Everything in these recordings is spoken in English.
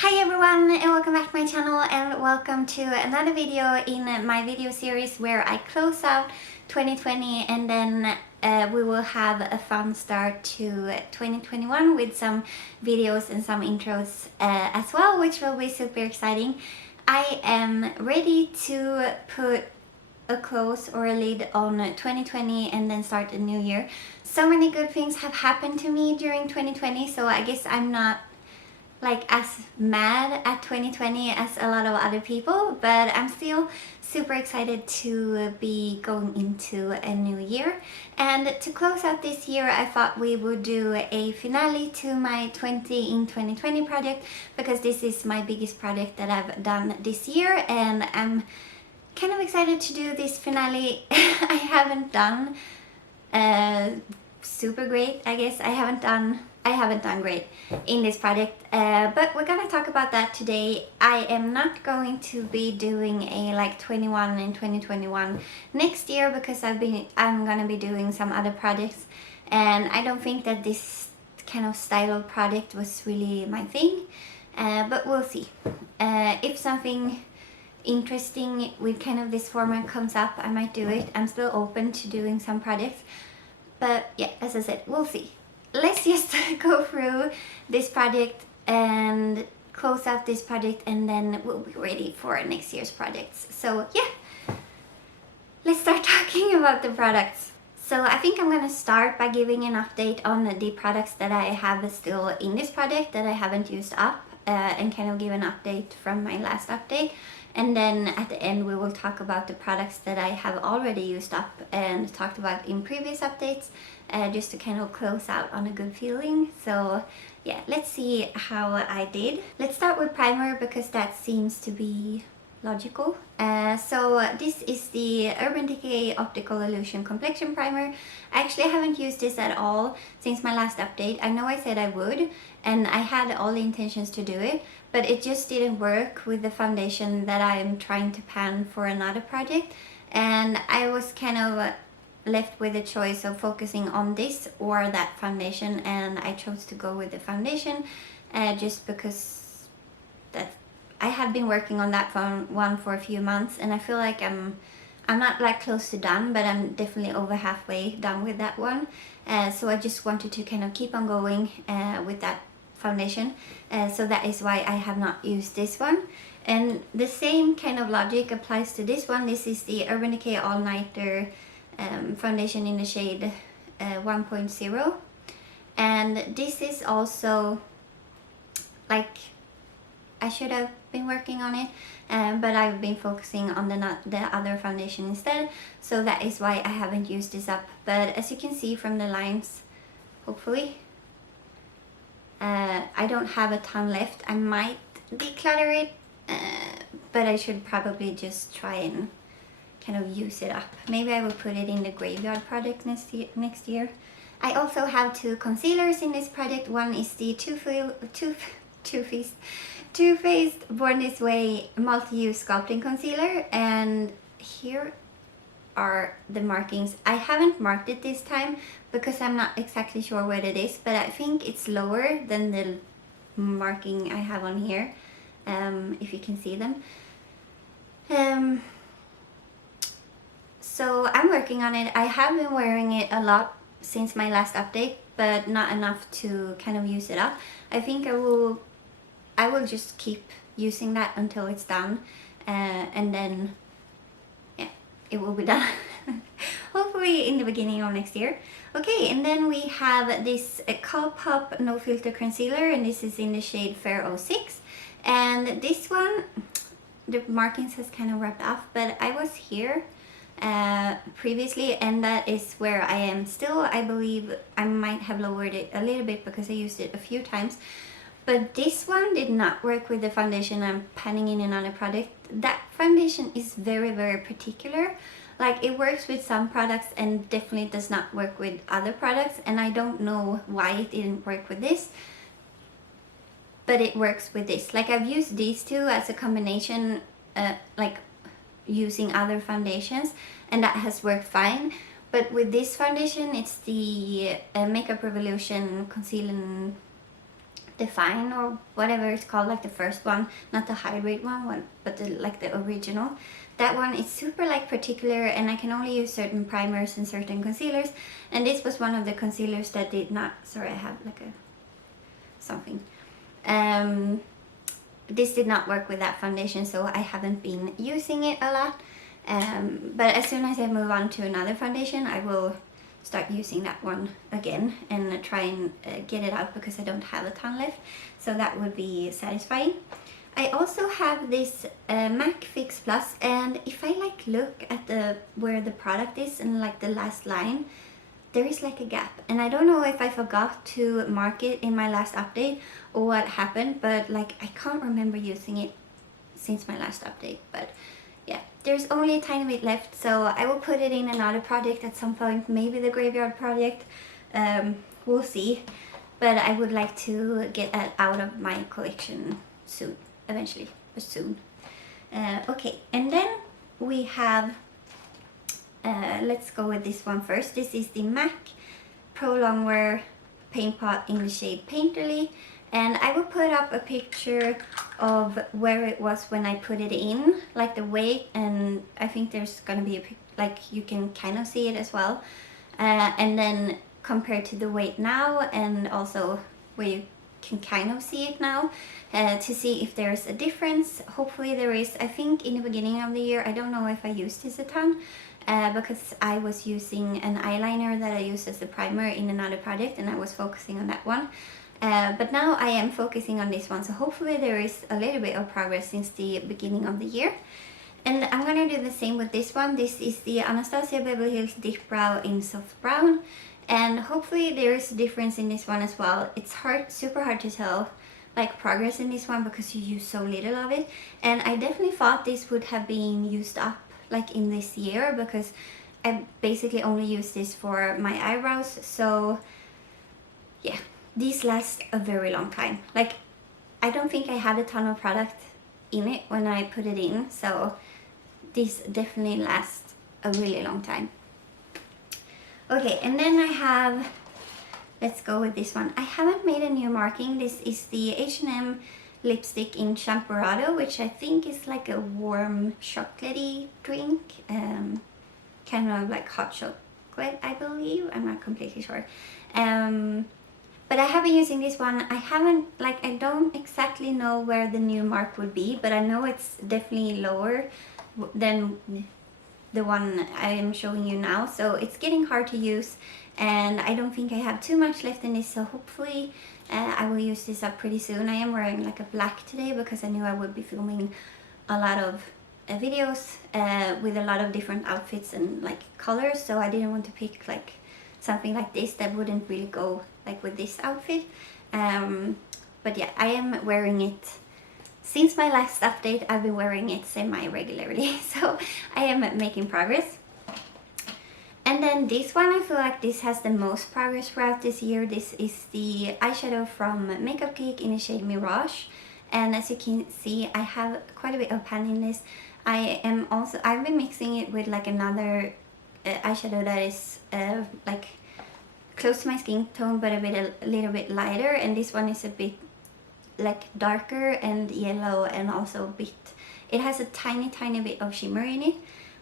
Hi everyone, and welcome back to my channel, and welcome to another video in my video series where I close out 2020 and then we will have a fun start to 2021 with some videos and some intros as well, which will be super exciting. I am ready to put a close or a lid on 2020 and then start a new year. So many good things have happened to me during 2020, so I guess I'm not like as mad at 2020 as a lot of other people, but I'm still super excited to be going into a new year. And to close out this year, I thought we would do a finale to my 20 in 2020 project, because this is my biggest project that I've done this year, and I'm kind of excited to do this finale. I haven't done super great, I guess. I haven't done great in this project, but we're gonna talk about that today. I am not going to be doing a like 21 and 2021 next year, because I'm gonna be doing some other projects, and I don't think that this kind of style of project was really my thing, but we'll see. If something interesting with kind of this format comes up, I might do it. I'm still open to doing some projects, but yeah, as I said, we'll see. Let's just go through this project and close out this project, and then we'll be ready for next year's projects. So yeah, let's start talking about the products. So I think I'm gonna start by giving an update on the products that I have still in this project that I haven't used up, and kind of give an update from my last update. And then at the end we will talk about the products that I have already used up and talked about in previous updates, just to kind of close out on a good feeling. So yeah, let's see how I did. Let's start with primer, because that seems to be logical. So this is the Urban Decay Optical Illusion Complexion Primer. I actually haven't used this at all since my last update. I know I said I would, and I had all the intentions to do it, but it just didn't work with the foundation that I'm trying to pan for another project, and I was kind of left with a choice of focusing on this or that foundation, and I chose to go with the foundation, just because that I have been working on that one for a few months, and I feel like I'm not like close to done, but I'm definitely over halfway done with that one. So I just wanted to kind of keep on going with that foundation, so that is why I have not used this one. And the same kind of logic applies to this one. This is the Urban Decay All Nighter foundation in the shade 1.0, and this is also like, I should have been working on it, but I've been focusing on the other foundation instead, so that is why I haven't used this up. But as you can see from the lines, hopefully, I don't have a ton left. I might declutter it, but I should probably just try and kind of use it up. Maybe I will put it in the graveyard project next year. I also have two concealers in this project. One is the Too Faced Born This Way Multi-Use Sculpting Concealer, and here are the markings. I haven't marked it this time because I'm not exactly sure what it is, but I think it's lower than the marking I have on here, if you can see them. So I'm working on it. I have been wearing it a lot since my last update, but not enough to kind of use it up. I think I will just keep using that until it's done, and then yeah, it will be done. Hopefully in the beginning of next year. Okay, and then we have this Colourpop No Filter Concealer, and this is in the shade Fair 06. And this one, the markings has kind of rubbed off, but I was here previously, and that is where I am still. I believe I might have lowered it a little bit because I used it a few times, but this one did not work with the foundation I'm panning in another product. That foundation is very, very particular. Like, it works with some products and definitely does not work with other products, and I don't know why it didn't work with this, but it works with this. Like, I've used these two as a combination, like using other foundations, and that has worked fine. But with this foundation, it's the Makeup Revolution Define or whatever it's called, like the first one, not the hybrid one, but the, like the original. That one is super like particular, and I can only use certain primers and certain concealers, and this was one of the concealers that did not, sorry, I have like a something, this did not work with that foundation, so I haven't been using it a lot, but as soon as I move on to another foundation, I will start using that one again and try and get it out, because I don't have a ton left, so that would be satisfying. I also have this MAC Fix Plus, and if I like look at the where the product is and like the last line, there is like a gap, and I don't know if I forgot to mark it in my last update or what happened, but like I can't remember using it since my last update. But yeah, there's only a tiny bit left, so I will put it in another project at some point, maybe the graveyard project, we'll see, but I would like to get that out of my collection soon, eventually, but soon. Okay, and then we have, let's go with this one first. This is the MAC Pro Longwear Paint Pot in the shade Painterly, and I will put up a picture of where it was when I put it in, like the weight, and I think there's gonna be a like you can kind of see it as well, and then compared to the weight now, and also where you can kind of see it now, to see if there's a difference. Hopefully there is. I think in the beginning of the year, I don't know if I used this a ton, because I was using an eyeliner that I used as a primer in another project, and I was focusing on that one. But now I am focusing on this one, so hopefully there is a little bit of progress since the beginning of the year. And I'm gonna do the same with this one. This is the Anastasia Beverly Hills Dip Brow in Soft Brown, and hopefully there is a difference in this one as well. It's super hard to tell like progress in this one because you use so little of it, and I definitely thought this would have been used up like in this year, because I basically only use this for my eyebrows. So yeah, these last a very long time. Like I don't think I had a ton of product in it when I put it in, so this definitely lasts a really long time. Okay, and then I have, let's go with this one. I haven't made a new marking. This is the H&M lipstick in Champurrado, which I think is like a warm chocolatey drink, kind of like hot chocolate, I believe. I'm not completely sure. But I have been using this one. I don't exactly know where the new mark would be, but I know it's definitely lower than the one I am showing you now. So it's getting hard to use, and I don't think I have too much left in this, so hopefully I will use this up pretty soon. I am wearing like a black today because I knew I would be filming a lot of videos with a lot of different outfits and like colors, so I didn't want to pick like something like this that wouldn't really go like with this outfit. But yeah, I am wearing it since my last update. I've been wearing it semi-regularly, so I am making progress. And then this one, I feel like this has the most progress throughout this year. This is the eyeshadow from Makeup Geek in the shade Mirage, and as you can see, I have quite a bit of pan in this. I've been mixing it with like another eyeshadow that is like close to my skin tone but a little bit lighter, and this one is a bit like darker and yellow, and also a bit, it has a tiny bit of shimmer in it.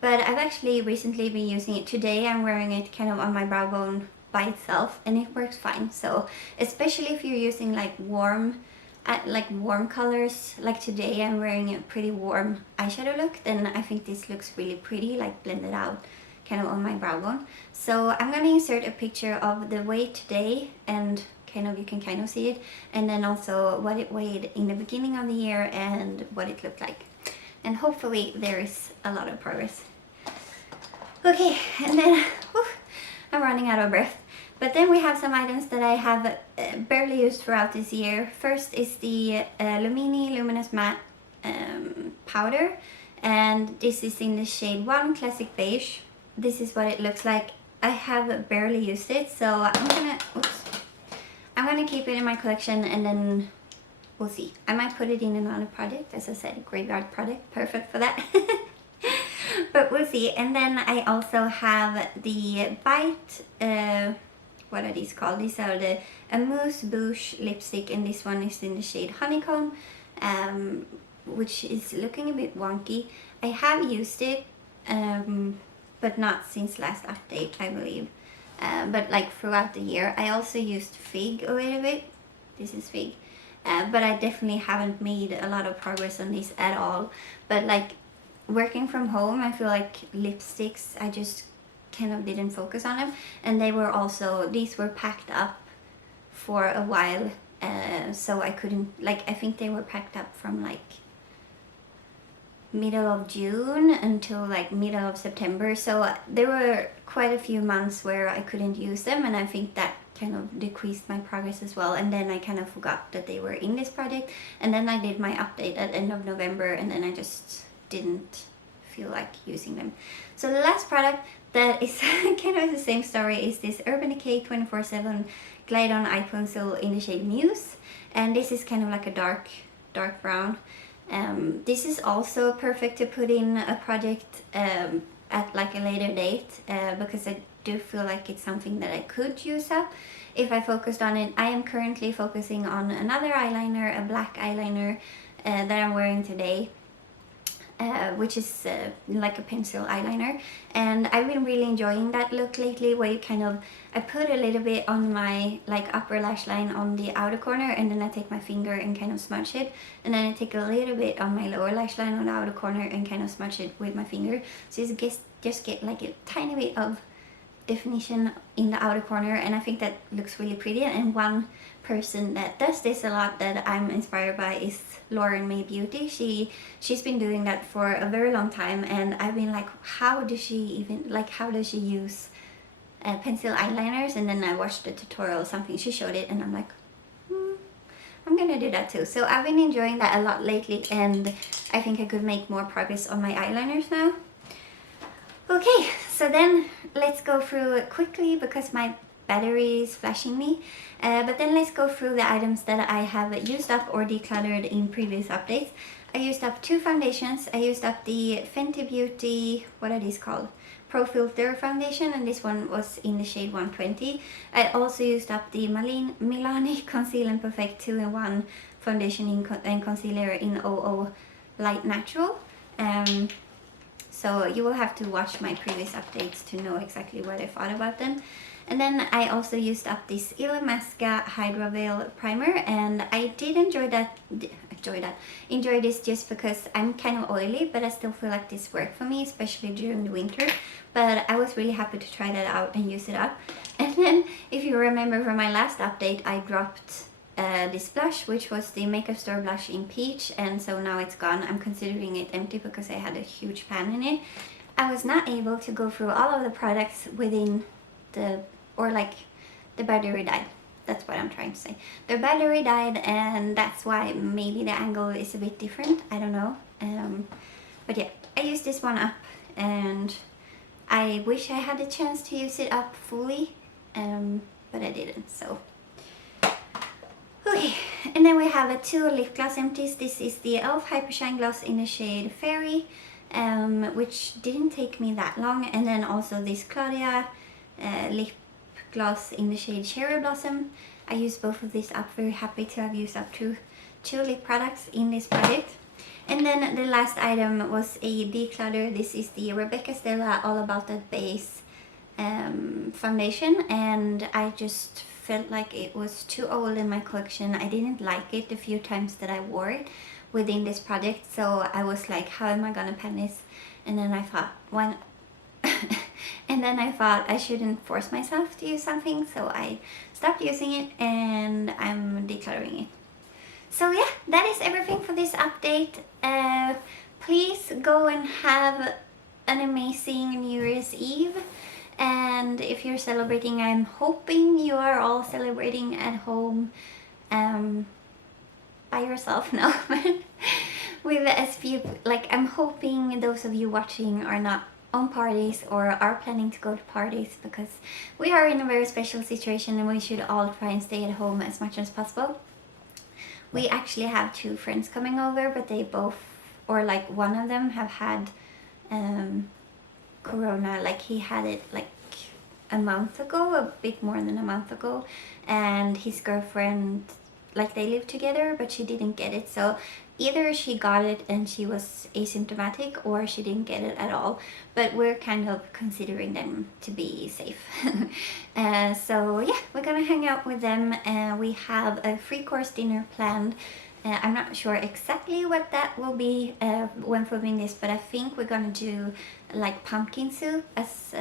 But I've actually recently been using it. Today I'm wearing it kind of on my brow bone by itself, and it works fine. So especially if you're using like warm colors, like today I'm wearing a pretty warm eyeshadow look, then I think this looks really pretty, like blended out kind of on my brow bone. So I'm gonna insert a picture of the weight today, and you can kind of see it, and then also what it weighed in the beginning of the year and what it looked like. And hopefully there is a lot of progress. Okay, and then I'm running out of breath. But then we have some items that I have barely used throughout this year. First is the Lumene Matt powder, and this is in the shade 1 Classic Beige. This is what it looks like. I have barely used it, so I'm gonna keep it in my collection, and then we'll see. I might put it in another project, as I said, a graveyard project, perfect for that. But we'll see. And then I also have the Bite what are these called? These are the Amuse Bouche lipstick, and this one is in the shade Honeycomb, which is looking a bit wonky. I have used it, but not since last update, I believe. But like throughout the year. I also used Fig a little bit. This is Fig. But I definitely haven't made a lot of progress on this at all. But like working from home, I feel like lipsticks, I just kind of didn't focus on them. And they were also, these were packed up for a while. So I couldn't, like, I think they were packed up from like middle of June until like middle of September. So there were quite a few months where I couldn't use them, and I think that kind of decreased my progress as well. And then I kind of forgot that they were in this project, and then I did my update at end of November, and then I just didn't feel like using them. So the last product that is kind of the same story is this Urban Decay 24/7 Glide On Eye Pencil in the shade Muse, and this is kind of like a dark brown. This is also perfect to put in a project at like a later date, because I do feel like it's something that I could use up if I focused on it. I am currently focusing on another eyeliner, a black eyeliner that I'm wearing today, which is like a pencil eyeliner, and I've been really enjoying that look lately, where you kind of, I put a little bit on my like upper lash line on the outer corner, and then I take my finger and kind of smudge it, and then I take a little bit on my lower lash line on the outer corner and kind of smudge it with my finger, so you just get like a tiny bit of definition in the outer corner, and I think that looks really pretty. And one person that does this a lot that I'm inspired by is Lauren May Beauty. She's been doing that for a very long time, and I've been like, how does she even, like, how does she use pencil eyeliners? And then I watched a tutorial or something, she showed it, and I'm like, I'm gonna do that too. So I've been enjoying that a lot lately, and I think I could make more progress on my eyeliners now. Okay, so then let's go through it quickly because my battery is flashing me. But then let's go through the items that I have used up or decluttered in previous updates. I used up 2 foundations. I used up the Fenty Beauty, what are these called? Pro Filter foundation, and this one was in the shade 120. I also used up the Milani Conceal and Perfect 2-in-1 foundation and concealer in 00 Light Natural. So you will have to watch my previous updates to know exactly what I thought about them. And then I also used up this Illamasqua Hydra Veil Primer, and I did enjoy this just because I'm kind of oily, but I still feel like this worked for me, especially during the winter. But I was really happy to try that out and use it up. And then, if you remember from my last update, I dropped this blush, which was the Makeup Store blush in Peach, and so now it's gone. I'm considering it empty because I had a huge pan in it. I was not able to go through all of the products within the, or like the battery died. That's what I'm trying to say. The battery died, and that's why maybe the angle is a bit different. I don't know. But yeah, I used this one up, and I wish I had a chance to use it up fully, but I didn't, so. Okay, and then we have 2 lip gloss empties. This is the e.l.f. Hyper Shine Gloss in the shade Fairy, which didn't take me that long, and then also this Claudia lip gloss in the shade Cherry Blossom. I used both of these up. Very happy to have used up 2 lip products in this project. And then the last item was a declutter. This is the Rebecca Stella All About That Base foundation, and I just felt like it was too old in my collection. I didn't like it the few times that I wore it within this project, so I was like, how am I gonna pan this? And then I thought, and then I thought I shouldn't force myself to use something, so I stopped using it and I'm decluttering it. So yeah, that is everything for this update. Please go and have an amazing New Year's Eve. And if you're celebrating, I'm hoping you are all celebrating at home by yourself now. With as few, like, I'm hoping those of you watching are not on parties or are planning to go to parties, because we are in a very special situation and we should all try and stay at home as much as possible. We actually have 2 friends coming over, but they both, or like one of them, have had corona. Like he had it like a month ago, a bit more than a month ago, and his girlfriend, like they lived together, but she didn't get it. So either she got it and she was asymptomatic, or she didn't get it at all, but we're kind of considering them to be safe. So yeah, we're gonna hang out with them. We have a 3-course dinner planned. I'm not sure exactly what that will be when filming this, but I think we're gonna do like pumpkin soup as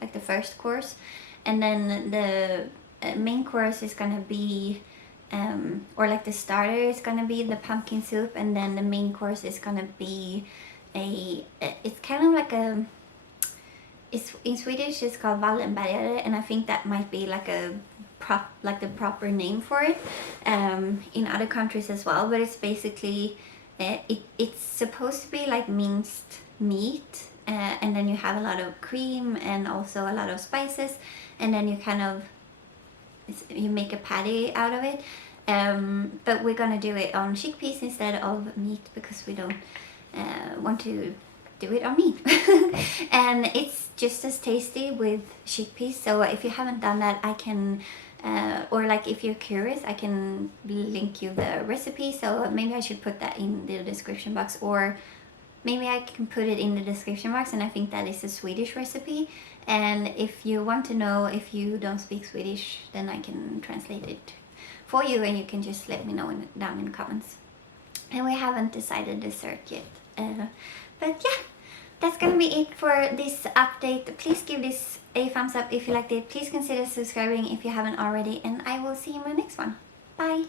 like the first course, and then the main course is gonna be or like the starter is gonna be the pumpkin soup, and then the main course is gonna be it's kind of like it's in Swedish it's called Wallenbergare, and I think that might be like the proper name for it in other countries as well. But it's basically it's supposed to be like minced meat, and then you have a lot of cream and also a lot of spices, and then you kind of you make a patty out of it. But we're gonna do it on chickpeas instead of meat, because we don't want to do it on meat. And it's just as tasty with chickpeas. So if you haven't done that, I can or like if you're curious, I can link you the recipe. So maybe I should put that in the description box, or maybe I can put it in the description box, and I think that is a Swedish recipe. And if you want to know, if you don't speak Swedish, then I can translate it for you, and you can just let me know down in the comments. And we haven't decided dessert yet. But yeah, that's gonna be it for this update. Please give this a thumbs up if you liked it. Please consider subscribing if you haven't already, and I will see you in my next one. Bye!